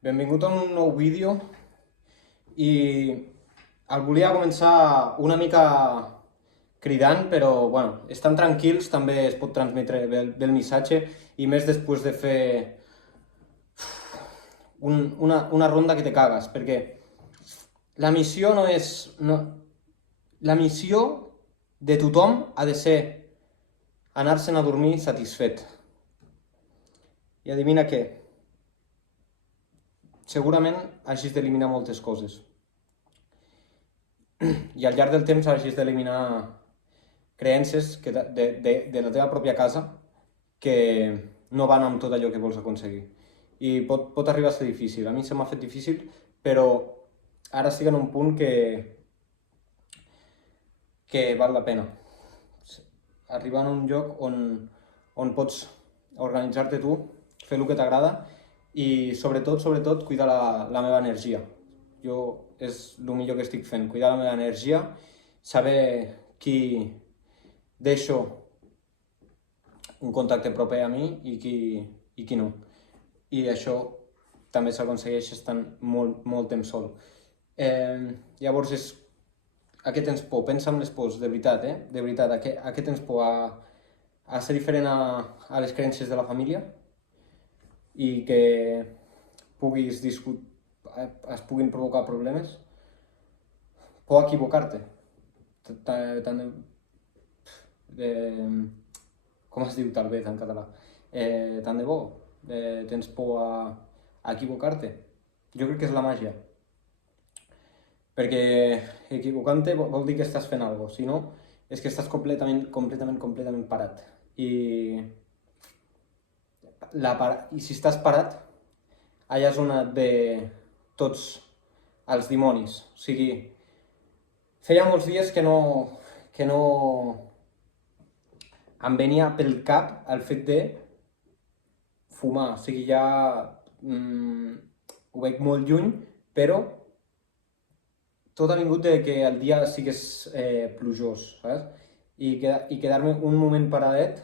Benvingut a un nou vídeo i el volia començar una mica cridant, però bueno, estan tranquils, també es pot transmetre bé el missatge i més després de fer una ronda que te cagues, perquè la missió no és... No, la missió de tothom ha de ser anar-se'n a dormir satisfet. I adivina què? Segurament hagis d'eliminar moltes coses. I al llarg del temps hagis d'eliminar creences de la teva pròpia casa que no van amb tot allò que vols aconseguir. I pot arribar a ser difícil. A mi se m'ha fet difícil, però ara estic en un punt que val la pena. Arribar a un lloc on pots organitzar-te tu, fer el que t'agrada i sobretot, cuidar la meva energia. És el millor que estic fent, cuidar la meva energia, saber qui deixo un contacte proper a mi i qui no. I això també s'aconsegueix estant molt temps sol. Llavors, a què tens por? Pensa en les pors, de veritat, De veritat, a què tens por? A ser diferent a les creences de la família? I que es puguin provocar problemes? Por equivocar-te. Com es diu tal vez en català? Tant de bo tens por a equivocar-te. Jo crec que és la màgia. Perquè equivocant-te vol dir que estàs fent alguna cosa, si no, és que estàs completament parat. I si estàs parat, allà és on et ve tots els dimonis. O sigui, feia molts dies que no em venia pel cap el fet de fumar. O sigui, ja ho veig molt lluny, però tot ha vingut de que el dia sigués plujós, saps? I quedar-me un moment paradet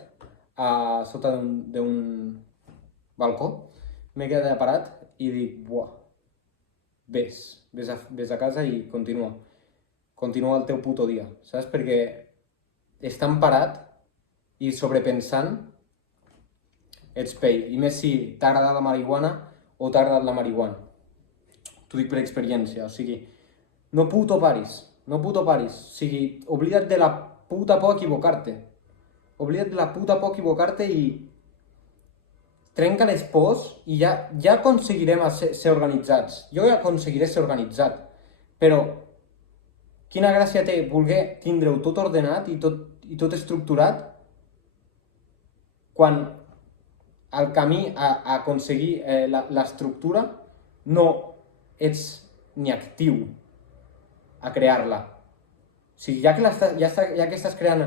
a sota d'un balcó. M'he quedat parat i dic, buah, vés a casa i continua el teu puto dia, saps? Perquè estant parat i sobrepensant ets pell, i més si t'ha agradat la marihuana o t'ha agradat la marihuana. T'ho dic per experiència, o sigui, no puto paris, o sigui, oblida't de la puta por a equivocar-te. Oblida't de la puta por a equivocar-te i trenca les pors i ja aconseguirem ser organitzats. Jo ja aconseguiré ser organitzat, però quina gràcia té voler tindre-ho tot ordenat i tot estructurat quan el camí a aconseguir l'estructura no ets ni actiu a crear-la. O sigui, ja que estàs creant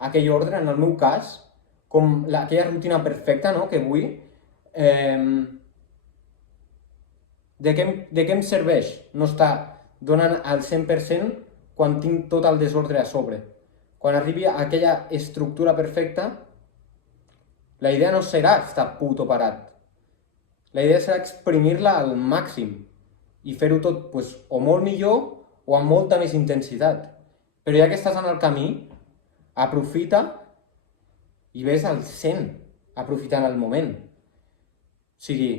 aquell ordre, en el meu cas, com aquella rutina perfecta, no?, que vull, de què em serveix no estar donant el 100% quan tinc tot el desordre a sobre? Quan arribi a aquella estructura perfecta, la idea no serà estar puto parat. La idea serà exprimir-la al màxim i fer-ho tot pues, o molt millor o amb molta més intensitat. Però ja que estàs en el camí, aprofita i ves al 100, aprofitant el moment. O sigui,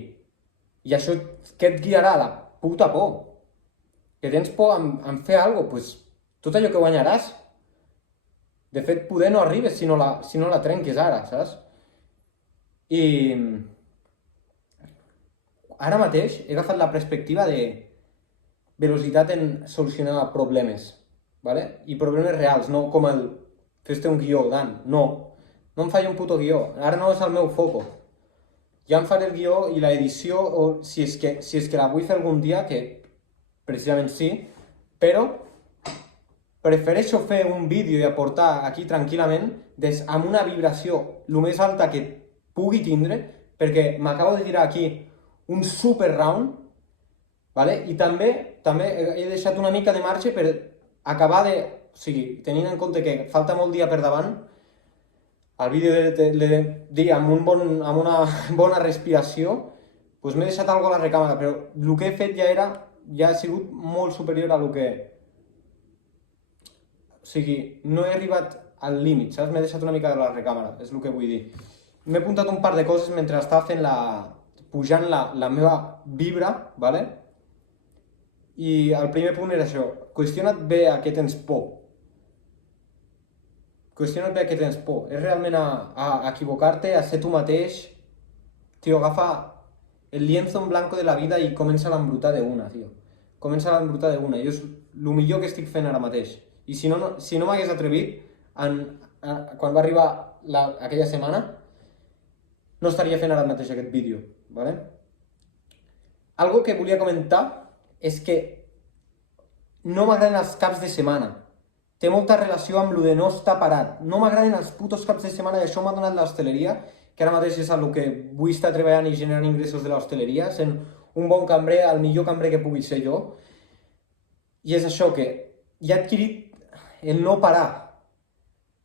i això què et guiarà? La puta por. Que tens por en fer alguna cosa? Pues, tot allò que guanyaràs. De fet, poder no arribes si no la trenques ara, saps? I ara mateix he agafat la perspectiva de velocitat en solucionar problemes, ¿vale? I problemes reals, no com el fes-te un guió, Dan, no em faig un puto guió, ara no és el meu foco. Ja em faré el guió i l'edició, o si és que la vull fer algun dia, que precisament sí, però prefereixo fer un vídeo i aportar aquí tranquil·lament amb una vibració el més alta que pugui tindre, perquè m'acabo de tirar aquí un super round, vale? I també he deixat una mica de marge per acabar de... O sigui, tenint en compte que falta molt dia per davant, el vídeo l'he de dir amb una bona respiració Doncs m'he deixat alguna cosa a la recàmera, però el que he fet ja ha sigut molt superior a el que... O sigui, no he arribat al límit, saps? M'he deixat una mica de la recàmera, és el que vull dir. M'he apuntat un par de coses mentre estava fent pujant la meva vibra, ¿vale? I el primer punt era això, qüestiona't bé a què tens por. Qüestiona't bé a què tens por. És realment a equivocar-te, a ser tu mateix. Tio, agafa el lienzo en blanco de la vida i comença a l'embrutar d'una, tio. Comença a l'embrutar d'una. I és el millor que estic fent ara mateix. I si no m'hagués atrevit, quan va arribar aquella setmana, no estaria fent ara mateix aquest vídeo, ¿vale? Algo que volia comentar és que no m'agraden els caps de setmana. Té molta relació amb el de no estar parat. No m'agraden els putos caps de setmana i això m'ha donat l'hostaleria, que ara mateix és el que vull estar treballant i generant ingressos de l'hostaleria, sent un bon cambrer, el millor cambrer que pugui ser jo. I és això, que he adquirit el no parar.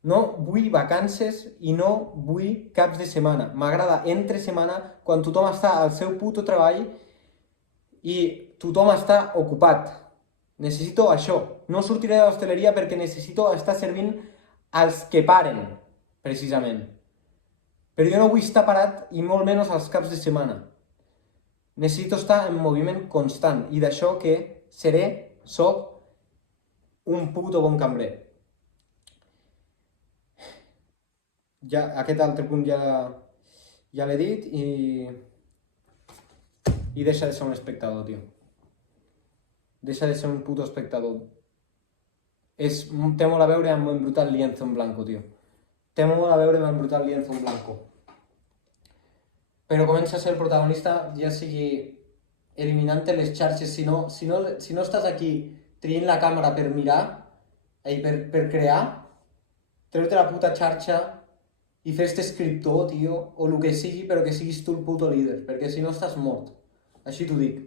No vull vacances i no vull caps de setmana. M'agrada entre setmana, quan tothom està al seu puto treball i tothom està ocupat. Necessito això. No sortiré de l'hostaleria perquè necessito estar servint als que paren, precisament. Però jo no vull estar parat i molt menys als caps de setmana. Necessito estar en moviment constant i d'això que soc un puto bon cambrer. Ja, aquest altre punt ja l'he dit i deixa de ser un espectador, tio. Deixa de ser un puto espectador. Té molt a veure amb embrutar el lienzo en blanco, tio. Té molt a veure amb embrutar el lienzo en blanco. Però comença a ser el protagonista, ja sigui eliminant les xarxes. Si no estàs aquí traient la càmera per mirar i per crear, treu-te la puta xarxa i fes-te escriptor, tio, o el que sigui, però que siguis tu el puto líder, perquè si no estàs mort. Així t'ho dic.